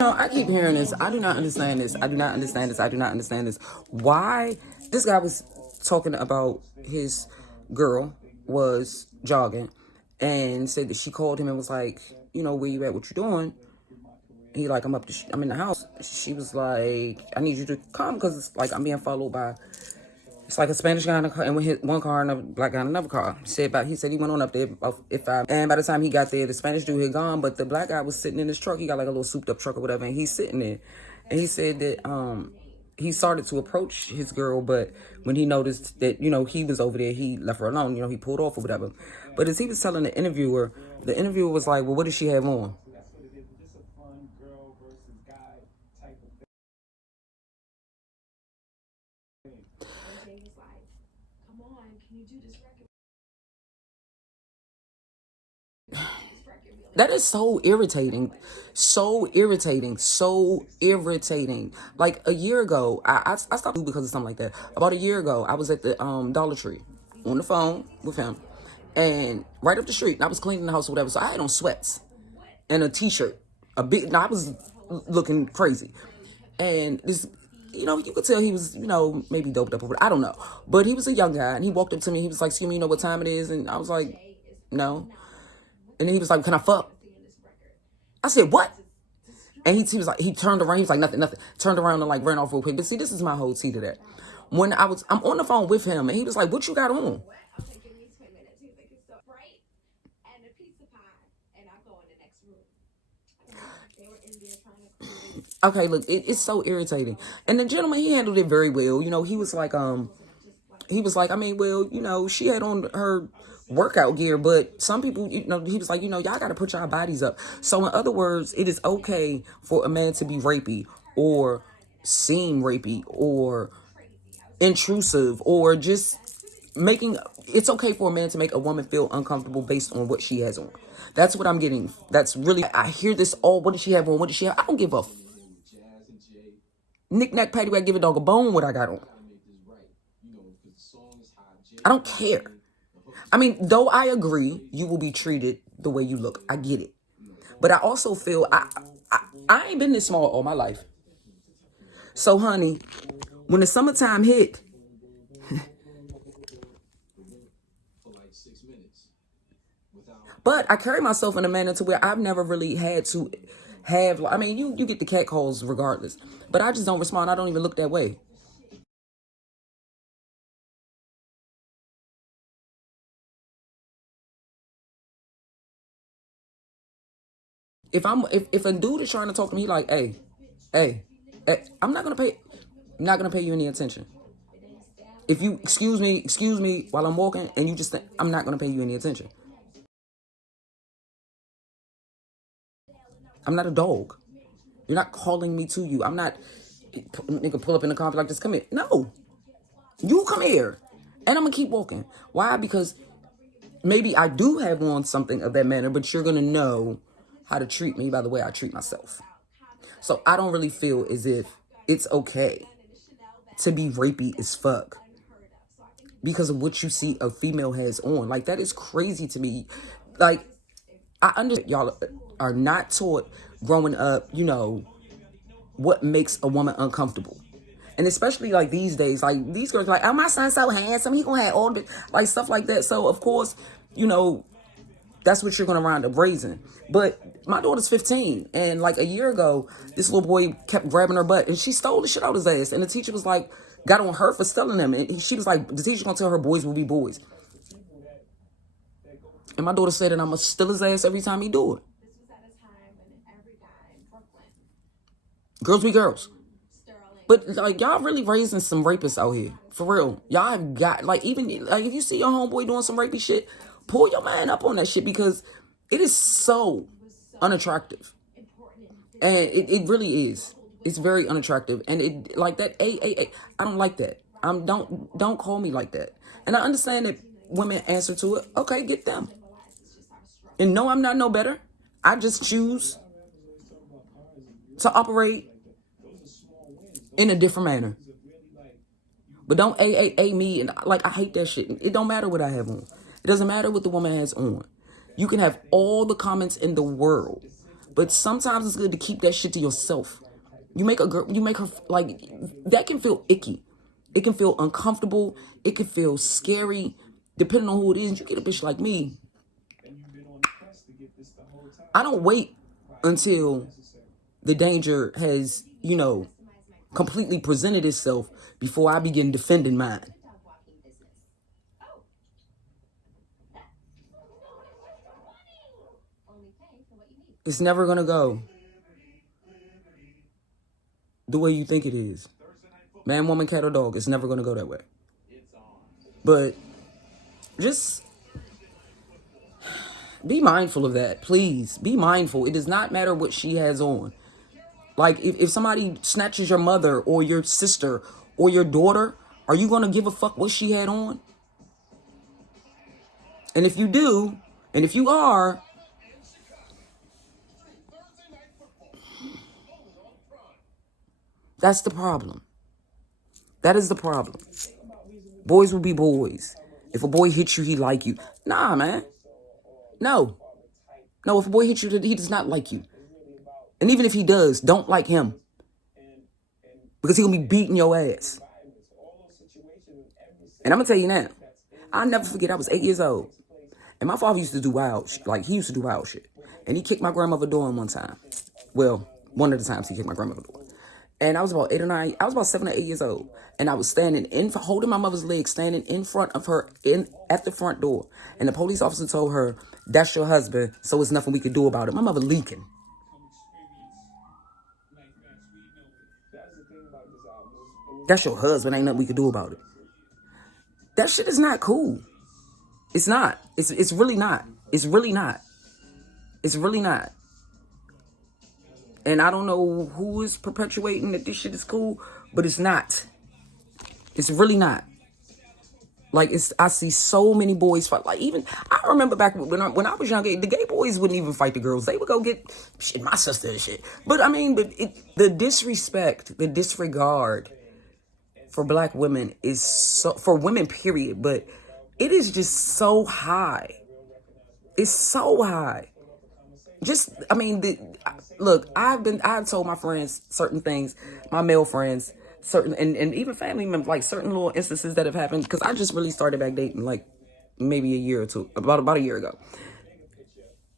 No, I keep hearing this. I do not understand this. I do not understand this. I do not understand this. Why? This guy was talking about his girl was jogging and said that she called him and was like, you know, where you at? What you doing? He like, I'm in the house. She was like, I need you to come because it's like I'm being followed by. It's like a Spanish guy in a car, and we hit one car and a black guy in another car. He said he went on up there and by the time he got there, the Spanish dude had gone, but the black guy was sitting in his truck. He got like a little souped up truck or whatever, and he's sitting there. And he said that he started to approach his girl, but when he noticed that, you know, he was over there, he left her alone. You know, he pulled off or whatever. But as he was telling the interviewer was like, well, what does she have on? That is so irritating. So irritating. So irritating. Like a year ago, I stopped because of something like that. About a year ago, I was at the Dollar Tree on the phone with him. And right up the street, and I was cleaning the house or whatever. So I had on sweats and a t-shirt. I was looking crazy. And this, you know, you could tell he was, you know, maybe doped up or whatever. I don't know. But he was a young guy, and he walked up to me. He was like, excuse me, you know what time it is? And I was like, no. And then he was like, can I fuck? I said, what? And he was like, he turned around. He was like, nothing. Turned around and like ran off real quick. But see, this is my whole tea to that. I'm on the phone with him, and he was like, what you got on? Okay, look, it's so irritating. And the gentleman, he handled it very well. You know, he was like, I mean, well, you know, she had on her workout gear, but some people, you know, he was like, you know, y'all got to put y'all bodies up. So in other words, it is okay for a man to be rapey or seem rapey or intrusive or just it's okay for a man to make a woman feel uncomfortable based on what she has on. That's what I'm getting. That's really, I hear this all, what does she have on? What does she have? I don't give a knick-knack, paddywhack, give a dog a bone what I got on. I don't care. I mean, though I agree you will be treated the way you look. I get it. But I also feel I ain't been this small all my life. So, honey, when the summertime hit, but I carry myself in a manner to where I've never really had to have, I mean, you get the cat calls regardless. But I just don't respond. I don't even look that way. If a dude is trying to talk to me, he like, hey, I'm not gonna pay you any attention. If you excuse me while I'm walking, and you just think, I'm not gonna pay you any attention. I'm not a dog. You're not calling me to you. I'm not, nigga, pull up in the car like this. Come here. No, you come here, and I'm gonna keep walking. Why? Because maybe I do have on something of that manner, but you're gonna know how to treat me by the way I treat myself. So I don't really feel as if it's okay to be rapey as fuck because of what you see a female has on. Like, that is crazy to me. Like, I understand y'all are not taught growing up, you know, what makes a woman uncomfortable. And especially like these days, like these girls are like, oh, my son's so handsome, he gonna have all the, like, stuff like that. So of course, you know, that's what you're gonna wind up raising. But my daughter's 15, and like a year ago, this little boy kept grabbing her butt, and she stole the shit out of his ass. And the teacher was like, got on her for stealing him, and she was like, the teacher gonna tell her boys will be boys. And my daughter said that I'ma steal his ass every time he do it. Girls be girls. But like, y'all really raising some rapists out here. For real. Y'all have got, like, even like if you see your homeboy doing some rapey shit, pull your man up on that shit, because it is so unattractive. And it really is. It's very unattractive. And it like that, I don't like that. Don't call me like that. And I understand that women answer to it. Okay, get them. And no, I'm not no better. I just choose to operate in a different manner. But don't me, and like, I hate that shit. It don't matter what I have on. It doesn't matter what the woman has on. You can have all the comments in the world, But sometimes it's good to keep that shit to yourself. You make a girl, you make her, like, that can feel icky. It can feel uncomfortable. It can feel scary. Depending on who it is, you get a bitch like me. I don't wait until the danger has, completely presented itself before I begin defending mine. It's never going to go the way you think it is. Man, woman, cat, or dog, it's never going to go that way. But just be mindful of that, please. Be mindful. It does not matter what she has on. Like, if somebody snatches your mother or your sister or your daughter, are you going to give a fuck what she had on? And if you do, and if you are, that's the problem. That is the problem. Boys will be boys. If a boy hits you, he like you. Nah, man. No, if a boy hits you, he does not like you. And even if he does, don't like him. Because he gonna be beating your ass. And I'm gonna tell you now, I'll never forget, I was 8 years old. And my father used to do wild shit. Like, he used to do wild shit. And he kicked my grandmother door one time. Well, one of the times he kicked my grandmother door. And I was about 8 or 9, I was about 7 or 8 years old. And I was holding my mother's leg, standing in front of her at the front door. And the police officer told her, "That's your husband, so it's nothing we could do about it." My mother leaking. That's your husband, ain't nothing we could do about it. That shit is not cool. It's not. It's really not. It's really not. It's really not. And I don't know who is perpetuating that this shit is cool, but it's not. It's really not. Like, I see so many boys fight. Like, even, I remember back when I was younger, the gay boys wouldn't even fight the girls. They would go get, shit, my sister and shit. But, I mean, the disrespect, the disregard for black women is so, for women, period, but it is just so high. It's so high. Just, I mean, look, I've told my friends certain things, my male friends, certain, and even family members, like certain little instances that have happened, because I just really started back dating like maybe a year or two, about a year ago,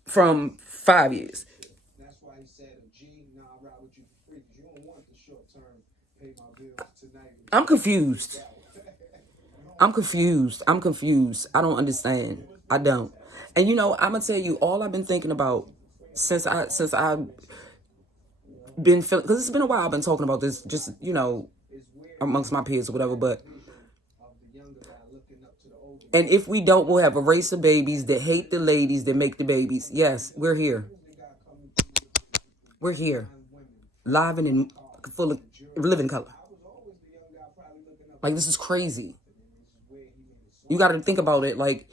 from 5 years. I'm confused. I don't understand. I don't. And I'm gonna tell you, all I've been thinking about since I've been feeling, because it's been a while I've been talking about this, just amongst my peers or whatever, but and if we don't, we'll have a race of babies that hate the ladies that make the babies. Yes, we're here. We're here. Live and in full of living color. Like, this is crazy. You got to think about it. Like,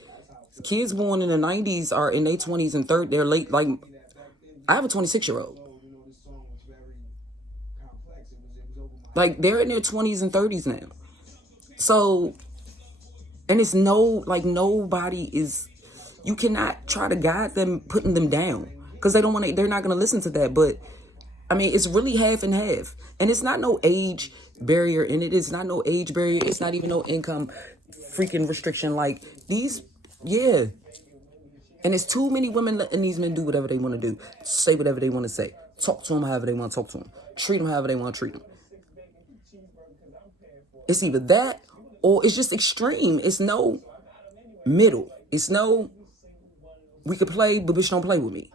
kids born in the 90s are in their 20s and 30s. They're late. Like, I have a 26-year-old. Like, they're in their 20s and 30s now. So, and it's nobody is, you cannot try to guide them, putting them down. Because they're not going to listen to that. But, I mean, it's really half and half. And it's not no age barrier in it. It's not no age barrier. It's not even no income freaking restriction. Like, these, yeah. And it's too many women letting these men do whatever they want to do. Say whatever they want to say. Talk to them however they want to talk to them. Treat them however they want to treat them. It's either that or it's just extreme. It's no middle. It's no, we could play, but bitch don't play with me.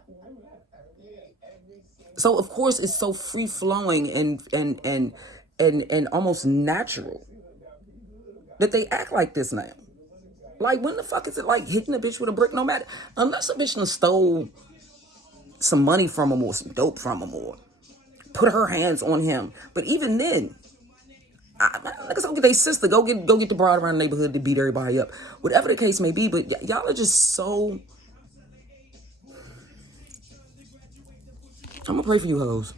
So, of course, it's so free-flowing and almost natural that they act like this now. Like, when the fuck is it like hitting a bitch with a brick? No matter, unless a bitch done stole some money from him or some dope from him or put her hands on him. But even then, niggas go get their sister, go get the broad around the neighborhood to beat everybody up. Whatever the case may be, but y'all are just so... I'm gonna pray for you hoes.